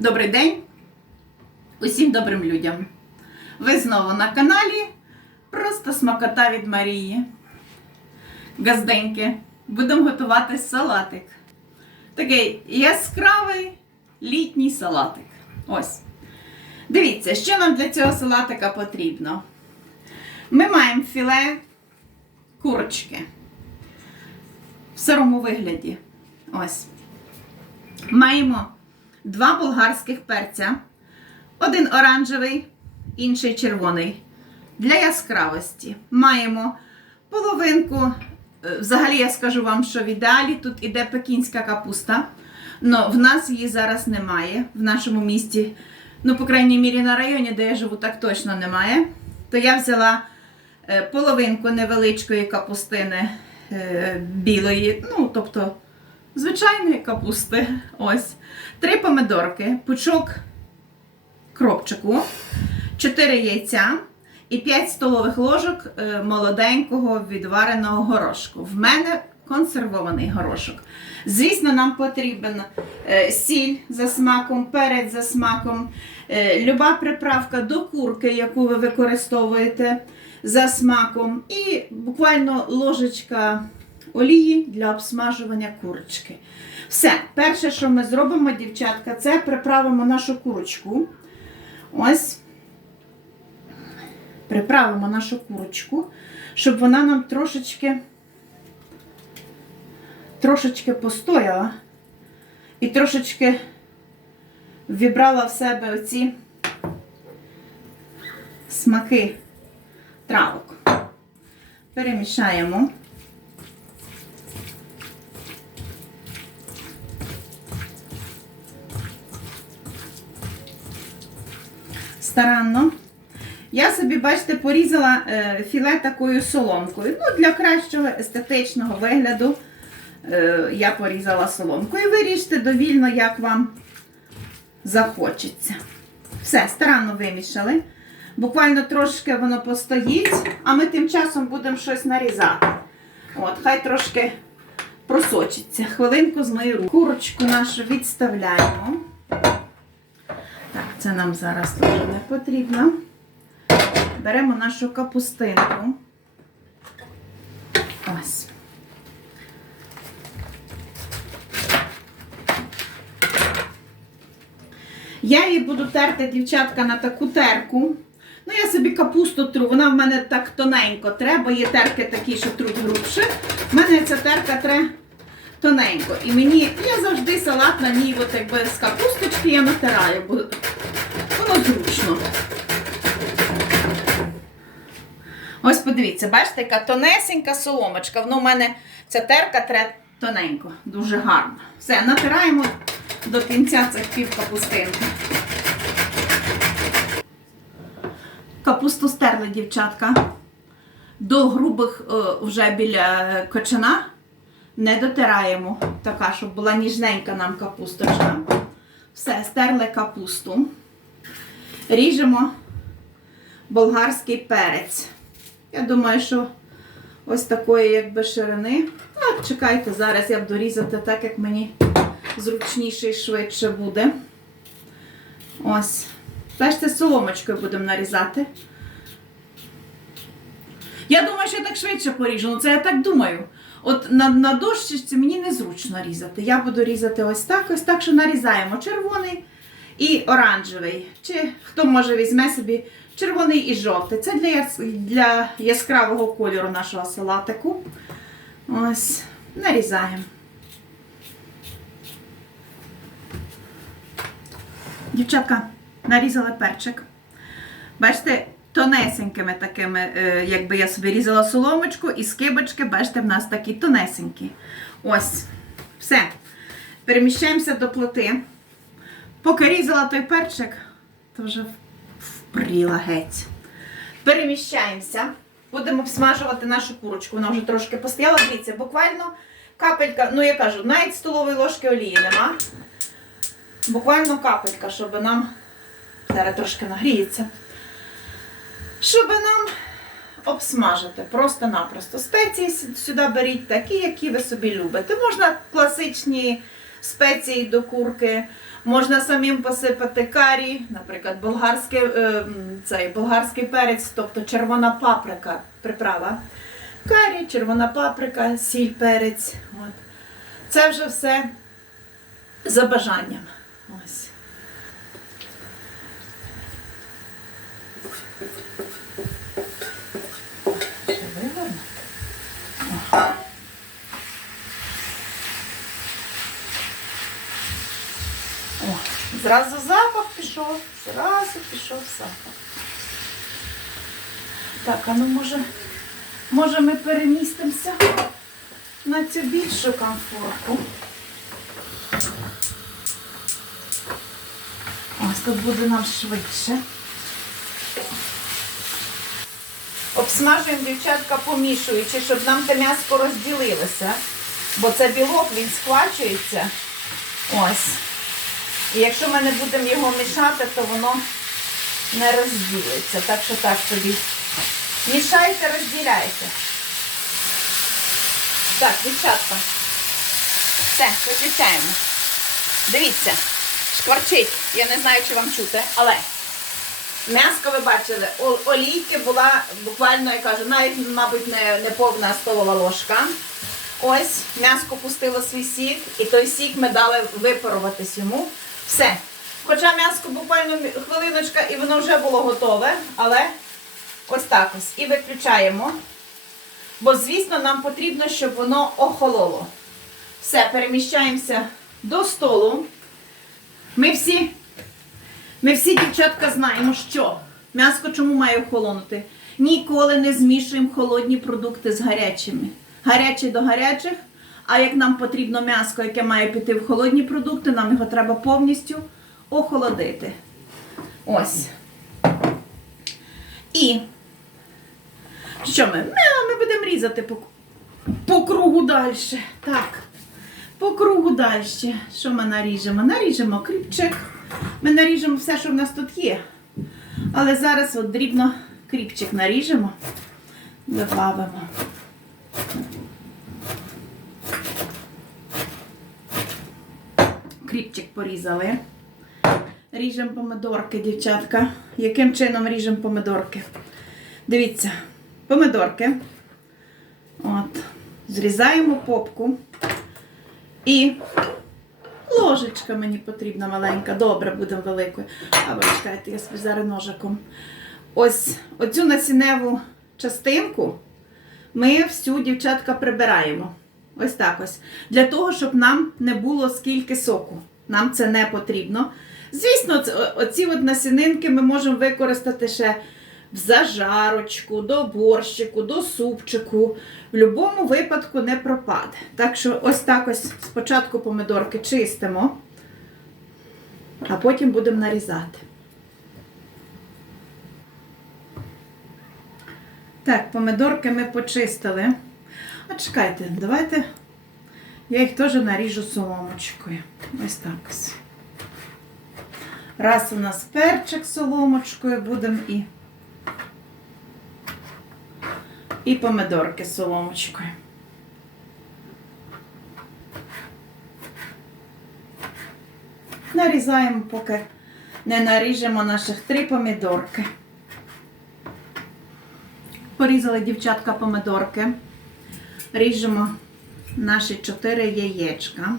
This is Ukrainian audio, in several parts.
Добрий день усім добрим людям. Ви знову на каналі Просто смакота від Марії. Газденьки. Будемо готувати салатик. Такий яскравий літній салатик. Ось. Дивіться, що нам для цього салатика потрібно. Ми маємо філе курочки в сирому вигляді. Ось. Маємо два болгарських перця, один оранжевий, інший червоний. Для яскравості маємо половинку. е, Взагалі, я скажу вам, що в ідеалі тут іде пекінська капуста. але в нас її зараз немає в нашому місті. Ну, по крайній мірі, на районі, де я живу, так точно немає. То я взяла е, половинку невеличкої капустини е, білої, ну, тобто звичайної капусти. Ось. Три помидорки, пучок кропчику, 4 яйця і 5 столових ложок е, молоденького відвареного горошку. В мене консервований горошок. Звісно, нам потрібен е, сіль за смаком, перець за смаком, е, люба приправка до курки, яку ви використовуєте за смаком, і буквально ложечка олії для обсмажування курочки. Все, перше, що ми зробимо, дівчатка, це приправимо нашу курочку. Ось. Приправимо нашу курочку, щоб вона нам трошечки, трошечки постояла і трошечки вібрала в себе оці смаки травок. Перемішаємо. Старанно. Я собі, бачите, порізала е, філе такою соломкою. Ну, для кращого естетичного вигляду е, я порізала соломкою. Ви ріжте довільно, як вам захочеться. Все, старанно вимішали. Буквально трошки воно постоїть, а ми тим часом будемо щось нарізати. От, хай трошки просочиться. Хвилинку з мою руку. Курочку нашу відставляємо. Це нам зараз дуже не потрібно. Беремо нашу капустинку. Ось. Я її буду терти, дівчатка, на таку терку. Ну, я собі капусту тру, вона в мене так тоненько треба, є терки такі, що труть грубше. В мене ця терка тре тоненько. І мені, я завжди салат на ній, от якби з капусточки я натираю, бо воно зручно. Ось подивіться, бачите, яка тонесенька соломочка. Воно в мене ця терка тре тоненько, дуже гарно. Все, натираємо до кінця цих пів капустинки. Капусту стерли, дівчатка. До грубих е, вже біля кочана не дотираємо. Така, щоб була ніжненька нам капусточка. Все, стерли капусту. Ріжемо болгарський перець. Я думаю, що ось такої якби ширини. Так, чекайте, зараз я буду різати так, як мені зручніше і швидше буде. Ось. Бачите, соломочкою будемо нарізати. Я думаю, що я так швидше поріжу. Ну, це я так думаю. От на, на дощечці мені незручно різати. Я буду різати ось так, ось так, що нарізаємо червоний і оранжевий. Чи хто може візьме собі червоний і жовтий. Це для, для яскравого кольору нашого салатику. Ось, нарізаємо. Дівчатка, нарізали перчик. Бачите, тонесенькими такими, е, якби я собі різала соломочку і скибочки, бачите, в нас такі тонесенькі. Ось. Все. Переміщаємося до плити. Поки різала той перчик, то вже впріла геть. Переміщаємося. Будемо обсмажувати нашу курочку. Вона вже трошки постояла. Дивіться, буквально капелька, ну я кажу, навіть столової ложки олії нема. Буквально капелька, щоб нам. Зараз трошки нагріється. Щоб нам обсмажити просто-напросто. Спеції сюди беріть такі, які ви собі любите. Можна класичні спеції до курки. Можна самим посипати карі, наприклад, болгарський, е, цей, болгарський перець, тобто червона паприка, приправа. Карі, червона паприка, сіль, перець. От. Це вже все за бажанням. Ось. Ще виверну. Зразу запах пішов, зразу пішов запах. Так, а ну може, може ми перемістимося на цю більшу комфорку. Ось тут буде нам швидше. Обсмажуємо дівчатка помішуючи, щоб нам те м'ясо розділилося. Бо це білок, він схвачується. Ось. І якщо ми не будемо його мішати, то воно не розділиться. Так що так собі. Мішайте, розділяйте. Так, дівчатка. Все, виключаємо. Дивіться, шкварчить. Я не знаю, чи вам чути, але м'яско ви бачили, олійки була буквально, я кажу, навіть, мабуть, не, не повна столова ложка. Ось, м'яско пустило свій сік, і той сік ми дали випаруватись йому. Все. Хоча м'яско буквально хвилиночка і воно вже було готове, але ось так ось. І виключаємо. Бо, звісно, нам потрібно, щоб воно охололо. Все, переміщаємося до столу. Ми всі, ми всі, дівчатка, знаємо, що м'яско чому має охолонути. Ніколи не змішуємо холодні продукти з гарячими. Гарячі до гарячих. А як нам потрібно м'яско, яке має піти в холодні продукти, нам його треба повністю охолодити. Ось. І що ми? Ми, ми будемо різати по, по кругу далі. Так. По кругу далі. Що ми наріжемо? Наріжемо кріпчик. Ми наріжемо все, що в нас тут є. Але зараз от дрібно кріпчик наріжемо. Добавимо. Кріпчик порізали. Ріжемо помидорки, дівчатка. Яким чином ріжемо помидорки? Дивіться, помидорки. От. Зрізаємо попку. І ложечка мені потрібна маленька. Добре, будемо великою. А ви чекайте, я собі зараз ножиком. Ось оцю насінневу частинку ми всю дівчатка прибираємо. Ось так ось. Для того, щоб нам не було скільки соку. Нам це не потрібно. Звісно, оці от насінинки ми можемо використати ще в зажарочку, до борщику, до супчику. В будь-якому випадку не пропаде. Так що ось так ось спочатку помидорки чистимо, а потім будемо нарізати. Так, помидорки ми почистили. А чекайте, давайте я їх теж наріжу соломочкою. Ось так ось. Раз у нас перчик соломочкою будемо і, і помидорки соломочкою. Нарізаємо, поки не наріжемо наших три помідорки. Порізали дівчатка помидорки. Ріжемо наші чотири яєчка.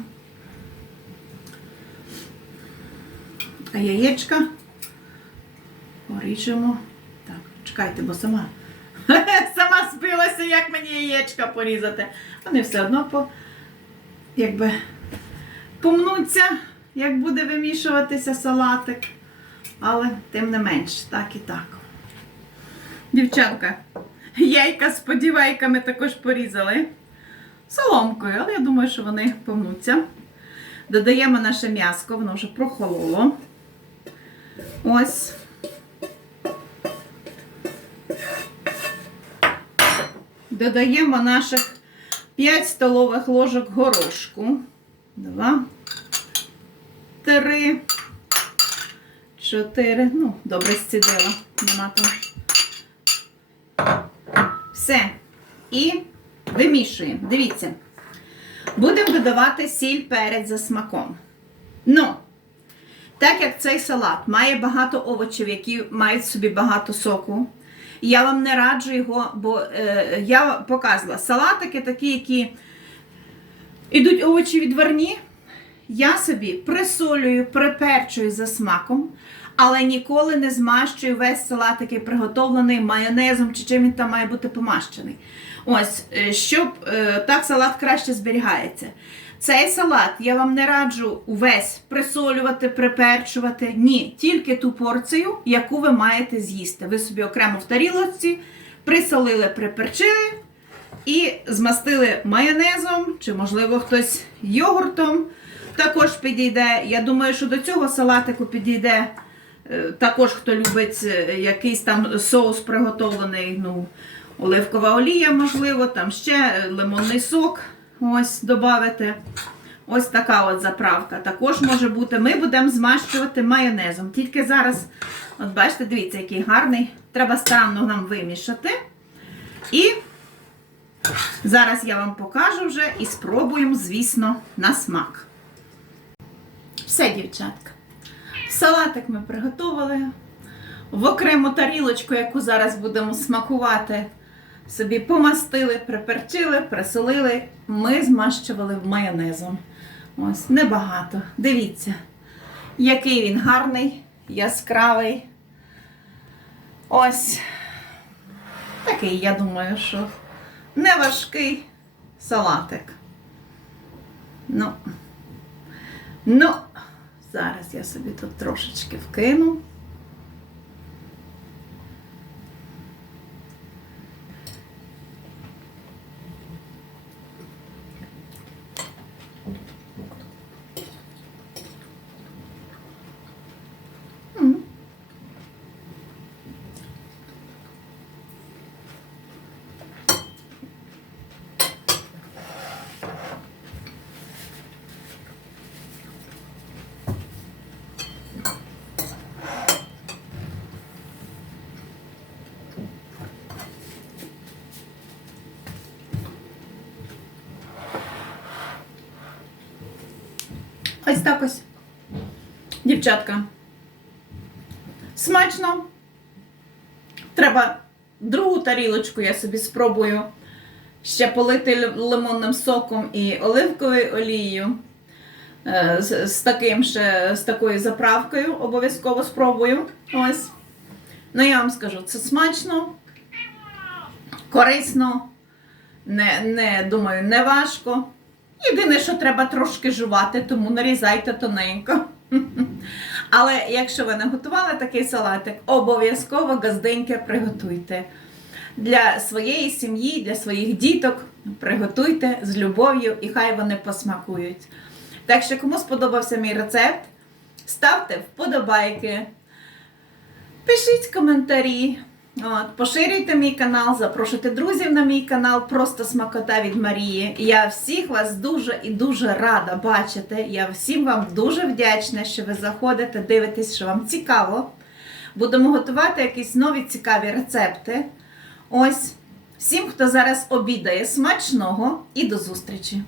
А яєчка поріжемо. Так, чекайте, бо сама. Сама збилася, як мені яєчка порізати. Вони все одно по, якби, помнуться, як буде вимішуватися салатик. Але тим не менш, так і так. Дівчатка, яйка з подівайками також порізали соломкою, але я думаю, що вони помнуться. Додаємо наше м'яско, воно вже прохололо. Ось. Додаємо наших 5 столових ложок горошку. Два, три, чотири. Ну, добре зцідила. Нема там. Все. І вимішуємо. Дивіться. Будемо додавати сіль перець за смаком. Ну, так як цей салат має багато овочів, які мають в собі багато соку, я вам не раджу його, бо е, я показувала салатики такі, які ідуть овочі відварні. Я собі присолюю, приперчую за смаком, але ніколи не змащую весь салат, який приготовлений майонезом чи чим він там має бути помащений. Ось, е, щоб е, так салат краще зберігається. Цей салат я вам не раджу увесь присолювати, приперчувати. Ні, тільки ту порцію, яку ви маєте з'їсти. Ви собі окремо в тарілочці присолили, приперчили і змастили майонезом, чи, можливо, хтось йогуртом також підійде. Я думаю, що до цього салатику підійде е, також, хто любить е, якийсь там соус приготовлений, ну, оливкова олія, можливо, там ще е, лимонний сок. Ось додати. Ось така от заправка. Також може бути. Ми будемо змащувати майонезом. Тільки зараз, от бачите, дивіться, який гарний. Треба старанно нам вимішати. І зараз я вам покажу вже і спробуємо, звісно, на смак. Все, дівчатка. Салатик ми приготували. В окрему тарілочку, яку зараз будемо смакувати, собі помастили, приперчили, присолили. Ми змащували майонезом. Ось, небагато. Дивіться, який він гарний, яскравий. Ось такий, я думаю, що не важкий салатик. Ну, ну, зараз я собі тут трошечки вкину. Ось так ось. Дівчатка. Смачно. Треба другу тарілочку, я собі спробую ще полити лимонним соком і оливковою олією. Е, З, з таким ще, з такою заправкою обов'язково спробую. Ось. Ну, я вам скажу, це смачно, корисно, не, не думаю, не важко. Єдине, що треба трошки жувати, тому нарізайте тоненько. Але якщо ви не готували такий салатик, обов'язково газденьке приготуйте. Для своєї сім'ї, для своїх діток приготуйте з любов'ю і хай вони посмакують. Так що, кому сподобався мій рецепт, ставте вподобайки, пишіть коментарі. От, поширюйте мій канал, запрошуйте друзів на мій канал Просто Смакота від Марії. Я всіх вас дуже і дуже рада бачити. Я всім вам дуже вдячна, що ви заходите, дивитесь, що вам цікаво. Будемо готувати якісь нові цікаві рецепти. Ось всім, хто зараз обідає, смачного і до зустрічі!